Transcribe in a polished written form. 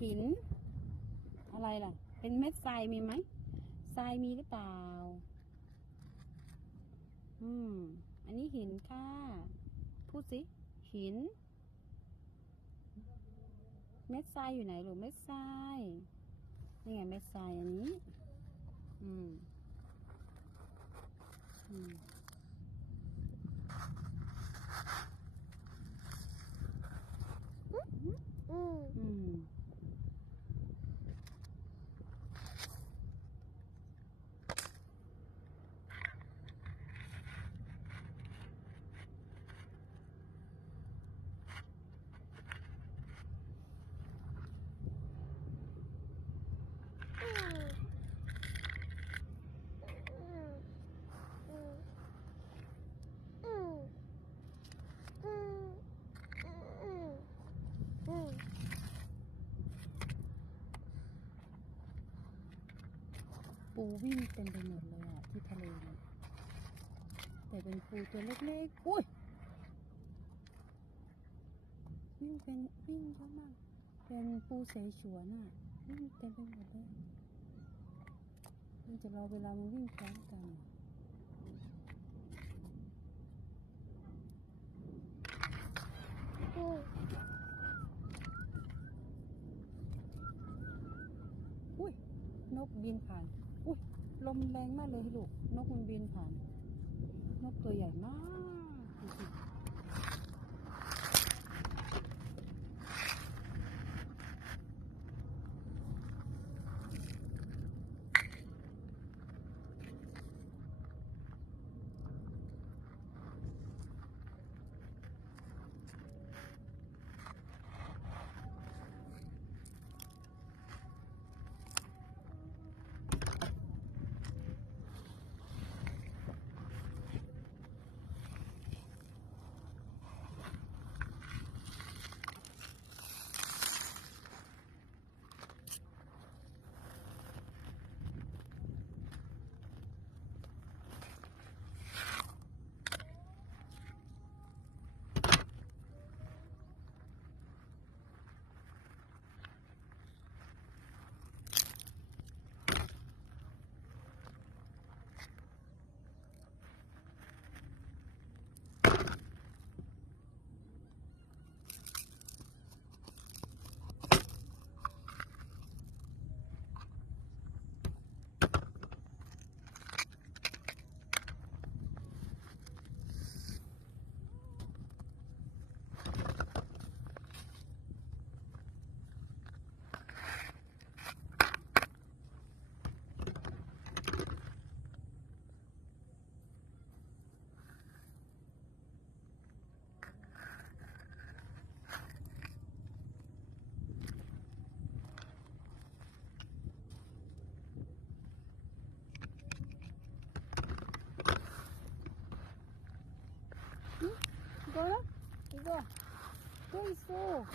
หินอะไรล่ะเป็นเม็ดทรายมีไหมทรายมีหรือเปล่าอันนี้หินค่ะพูดสิหินเม็ดทรายอยู่ไหนหรือเม็ดทรายนี่ไงเม็ดทรายอันนี้อืมปูวิ่งเต็มไปหมดเลยอ่ะที่ทะเลแต่เป็นปูตัวเล็กๆอุ้ยวิ่งเยอะมากเป็นปูเสฉวนอ่ะวิ่งเต็มไปหมดเลยมันจะรอเวลามันวิ่งพร้อมกันอุ้ยนกบินผ่านอุ้ยลมแรงมากเลยลูกนกมันบินผ่านนกตัวใหญ่มากดูสิGo, go, go, go,